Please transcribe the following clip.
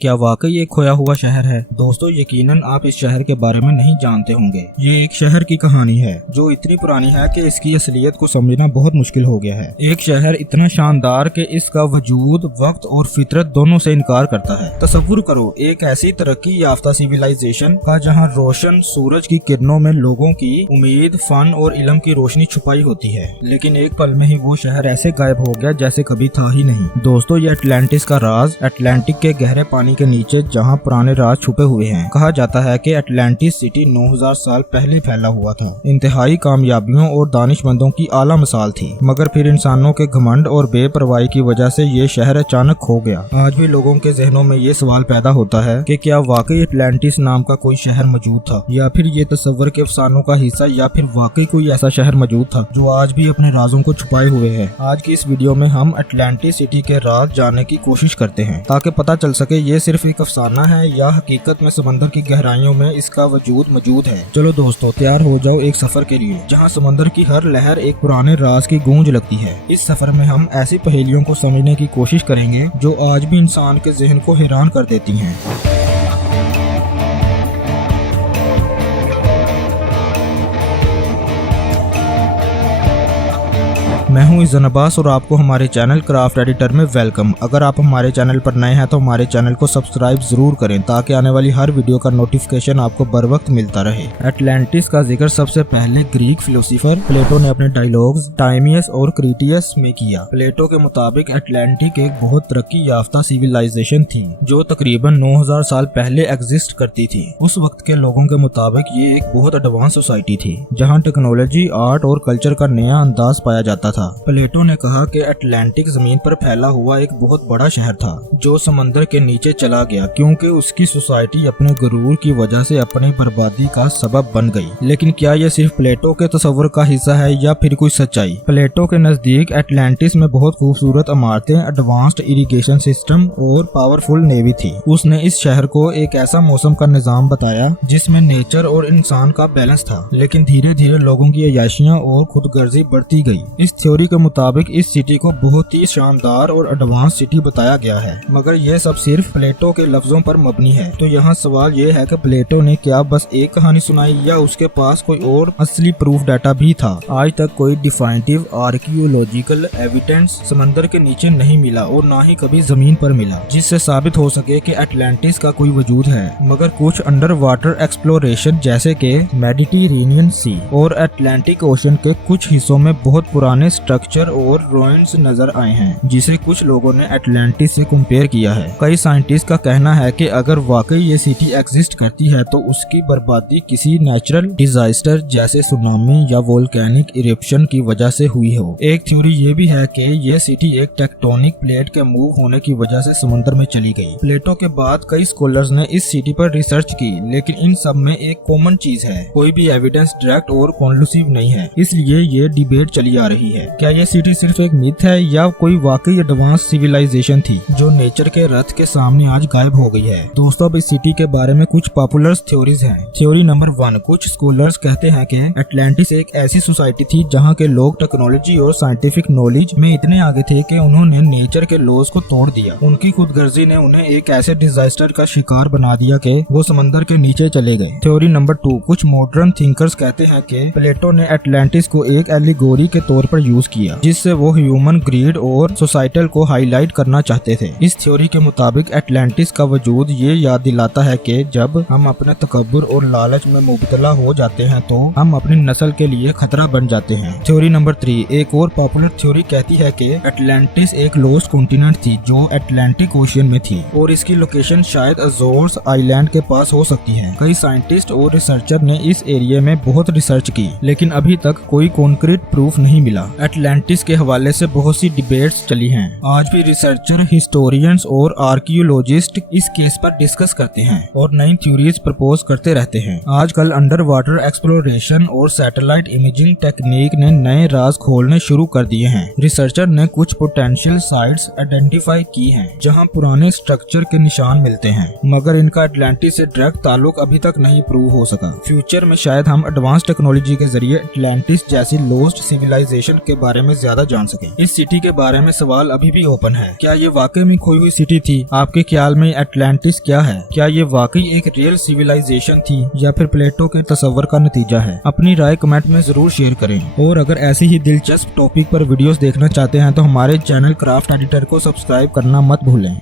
क्या वाकई एक खोया हुआ शहर है? दोस्तों, यकीनन आप इस शहर के बारे में नहीं जानते होंगे। ये एक शहर की कहानी है जो इतनी पुरानी है कि इसकी असलियत को समझना बहुत मुश्किल हो गया है। एक शहर इतना शानदार कि इसका वजूद वक्त और फितरत दोनों से इनकार करता है। तसव्वुर करो एक ऐसी तरक्की याफ्ता सिविलाइजेशन का जहाँ रोशन सूरज की किरणों में लोगों की उम्मीद, फन और इल्म की रोशनी छुपाई होती है, लेकिन एक पल में ही वो शहर ऐसे गायब हो गया जैसे कभी था ही नहीं। दोस्तों, ये अटलांटिस का राज, अटलांटिक के गहरे पानी के नीचे जहां पुराने राज छुपे हुए हैं। कहा जाता है कि अटलांटिस सिटी 9000 साल पहले फैला हुआ था। इंतहाई कामयाबियों और दानिशमंदों की आला मिसाल थी, मगर फिर इंसानों के घमंड और बेपरवाही की वजह से ये शहर अचानक खो गया। आज भी लोगों के जहनों में ये सवाल पैदा होता है कि क्या वाकई अटलांटिस नाम का कोई शहर मौजूद था, या फिर ये तस्वर के अफसानों का हिस्सा, या फिर वाकई कोई ऐसा शहर मौजूद था जो आज भी अपने राजों को छुपाए हुए है। आज की इस वीडियो में हम अटलांटिस सिटी के राज जानने की कोशिश करते हैं ताकि पता चल सके ये सिर्फ एक अफसाना है या हकीकत में समंदर की गहराइयों में इसका वजूद मौजूद है। चलो दोस्तों, तैयार हो जाओ एक सफर के लिए जहां समंदर की हर लहर एक पुराने राज की गूंज लगती है। इस सफर में हम ऐसी पहेलियों को समझने की कोशिश करेंगे जो आज भी इंसान के जहन को हैरान कर देती हैं। मैं हूं इज़्ज़त अब्बास और आपको हमारे चैनल क्राफ्ट एडिटर में वेलकम। अगर आप हमारे चैनल पर नए हैं तो हमारे चैनल को सब्सक्राइब जरूर करें ताकि आने वाली हर वीडियो का नोटिफिकेशन आपको बर वक्त मिलता रहे। अटलांटिस का जिक्र सबसे पहले ग्रीक फिलोसोफर प्लेटो ने अपने डायलॉग्स टाइमियस और क्रीटियस में किया। प्लेटो के मुताबिक अटलांटिक एक बहुत तरक्की याफ्ता सिविलाइजेशन थी जो तकरीबन 9000 साल पहले एग्जिस्ट करती थी। उस वक्त के लोगों के मुताबिक ये एक बहुत एडवांस सोसाइटी थी जहाँ टेक्नोलॉजी, आर्ट और कल्चर का नया अंदाज पाया जाता था। प्लेटो ने कहा कि अटलांटिक जमीन पर फैला हुआ एक बहुत बड़ा शहर था जो समंदर के नीचे चला गया क्योंकि उसकी सोसाइटी अपने गुरूर की वजह से अपनी बर्बादी का सबब बन गई। लेकिन क्या यह सिर्फ प्लेटो के तस्वर का हिस्सा है या फिर कोई सच्चाई? प्लेटो के नजदीक अटलांटिस में बहुत खूबसूरत इमारतें, एडवांस्ड इरिगेशन सिस्टम और पावरफुल नेवी थी। उसने इस शहर को एक ऐसा मौसम का निजाम बताया जिसमें नेचर और इंसान का बैलेंस था। लेकिन धीरे धीरे लोगों की अयाशियां और खुदगर्जी बढ़ती गई। इस थ्योरी के मुताबिक इस सिटी को बहुत ही शानदार और एडवांस सिटी बताया गया है, मगर यह सब सिर्फ प्लेटो के लफ्जों पर मबनी है। तो यहाँ सवाल ये है कि प्लेटो ने क्या बस एक कहानी सुनाई या उसके पास कोई और असली प्रूफ डाटा भी था? आज तक कोई डिफाइनेटिव आर्कियोलॉजिकल एविडेंस समंदर के नीचे नहीं मिला और ना ही कभी जमीन पर मिला जिससे साबित हो सके कि अटलांटिस का कोई वजूद है। मगर कुछ अंडर वाटर एक्सप्लोरेशन जैसे कि मेडिटेरेनियन सी और अटलांटिक ओशन के कुछ हिस्सों में बहुत पुराने स्ट्रक्चर और रुइंस नजर आए हैं जिसे कुछ लोगों ने अटलांटिस से कंपेयर किया है। कई साइंटिस्ट का कहना है कि अगर वाकई ये सिटी एग्जिस्ट करती है तो उसकी बर्बादी किसी नेचुरल डिजास्टर जैसे सुनामी या वोल्केनिक इरप्शन की वजह से हुई हो। एक थ्योरी ये भी है कि ये सिटी एक टेक्टोनिक प्लेट के मूव होने की वजह से समुद्र में चली गई। प्लेटो के बाद कई स्कॉलर्स ने इस सिटी पर रिसर्च की, लेकिन इन सब में एक कॉमन चीज है, कोई भी एविडेंस डायरेक्ट और कॉन्क्लूसिव नहीं है। इसलिए ये डिबेट चली आ रही है, क्या ये सिटी सिर्फ एक मिथ है या कोई वाकई एडवांस सिविलाइजेशन थी जो नेचर के रथ के सामने आज गायब हो गई है? दोस्तों, अब इस सिटी के बारे में कुछ पॉपुलर थ्योरीज हैं। थ्योरी नंबर 1, कुछ स्कॉलर्स कहते हैं कि अटलांटिस एक ऐसी सोसाइटी थी जहां के लोग टेक्नोलॉजी और साइंटिफिक नॉलेज में इतने आगे थे कि उन्होंने नेचर के लॉज को तोड़ दिया। उनकी खुदगर्जी ने उन्हें एक ऐसे डिजास्टर का शिकार बना दिया कि वो समंदर के नीचे चले गए। थ्योरी नंबर 2, कुछ मॉडर्न थिंकर्स कहते हैं कि प्लेटो ने अटलांटिस को एक एलिगोरी के तौर पर यूज किया जिससे वो ह्यूमन ग्रीड और सोसाइटल को हाईलाइट करना चाहते थे। इस थ्योरी के मुताबिक अटलांटिस का वजूद ये याद दिलाता है कि जब हम अपने तकब्बुर और लालच में मुब्तला हो जाते हैं तो हम अपनी नस्ल के लिए खतरा बन जाते हैं। थ्योरी नंबर 3, एक और पॉपुलर थ्योरी कहती है कि अटलांटिस एक लोस्ट कॉन्टिनेंट थी जो अटलांटिक ओशियन में थी और इसकी लोकेशन शायद अजोर्स आइलैंड के पास हो सकती है। कई साइंटिस्ट और रिसर्चर ने इस एरिया में बहुत रिसर्च की, लेकिन अभी तक कोई कॉन्क्रीट प्रूफ नहीं मिला। अटलांटिस के हवाले से बहुत सी डिबेट्स चली हैं। आज भी रिसर्चर, हिस्टोरियंस और आर्कियोलॉजिस्ट इस केस पर डिस्कस करते हैं और नई थ्योरीज प्रपोज करते रहते हैं। आजकल अंडर वाटर एक्सप्लोरेशन और सैटेलाइट इमेजिंग टेक्निक ने नए राज खोलने शुरू कर दिए हैं। रिसर्चर ने कुछ पोटेंशियल साइट्स आइडेंटिफाई की हैं जहां पुराने स्ट्रक्चर के निशान मिलते हैं, मगर इनका अटलांटिस से डायरेक्ट ताल्लुक अभी तक नहीं प्रूव हो सका। फ्यूचर में शायद हम एडवांस टेक्नोलॉजी के जरिए अटलांटिस जैसी लोस्ट सिविलाइजेशन के बारे में ज्यादा जान सकें। इस सिटी के बारे में सवाल अभी भी ओपन है। क्या ये वाकई में खोई हुई सिटी थी? आपके ख्याल में एटलांटिस क्या है? क्या ये वाकई एक रियल सिविलाइजेशन थी या फिर प्लेटो के तस्वर का नतीजा है? अपनी राय कमेंट में जरूर शेयर करें और अगर ऐसी ही दिलचस्प टॉपिक पर वीडियोस देखना चाहते हैं तो हमारे चैनल क्राफ्ट एडिटर को सब्सक्राइब करना मत भूलें।